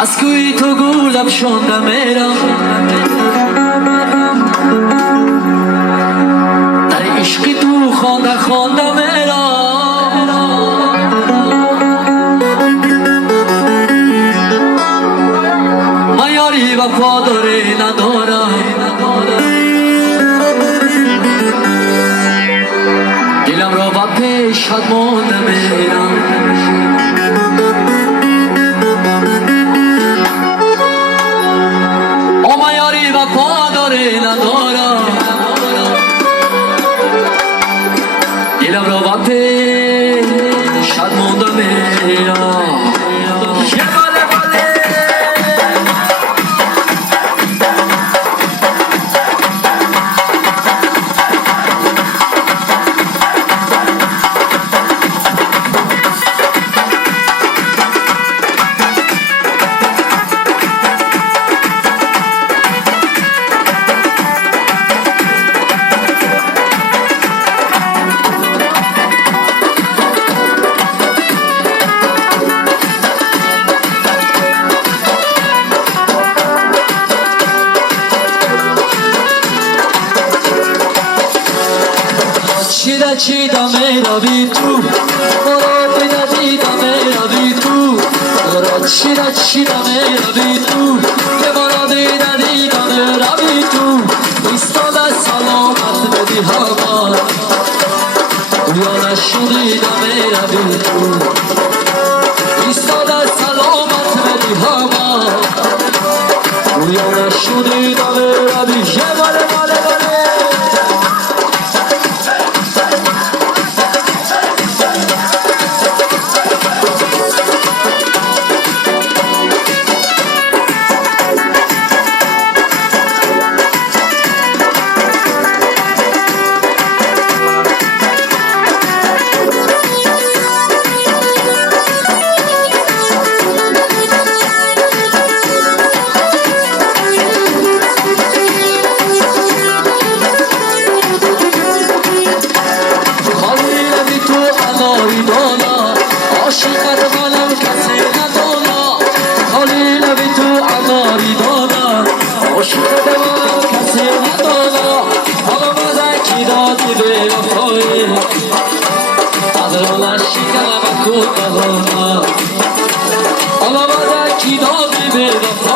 از کوی تو گولم شوندم میرم در عشقی تو خونده خونده میرم من یاری وفاداری ندارم دلم را با پیشت مونده میرم ندارم دلم را با پیشت مونده میرم چیدا میرا بی تو مرا پیدا دیدا میرا بی تو مرا چیدا میرا بی تو که مرا دیدا میرا بی تو ایستاده سلامت بدی هوا یا نشدیدا میرا بی تو ایستاده سلامت بدی هوا یا نشدیدا میرا بی عاشقت منم کسی ندانا خالی لبی تو اناری دانا عاشقت منم کسی ندانا حالا مزه کی دادی به وفایی قدرانش شکنم کن ندانا حالا مزه کی دادی به وفایی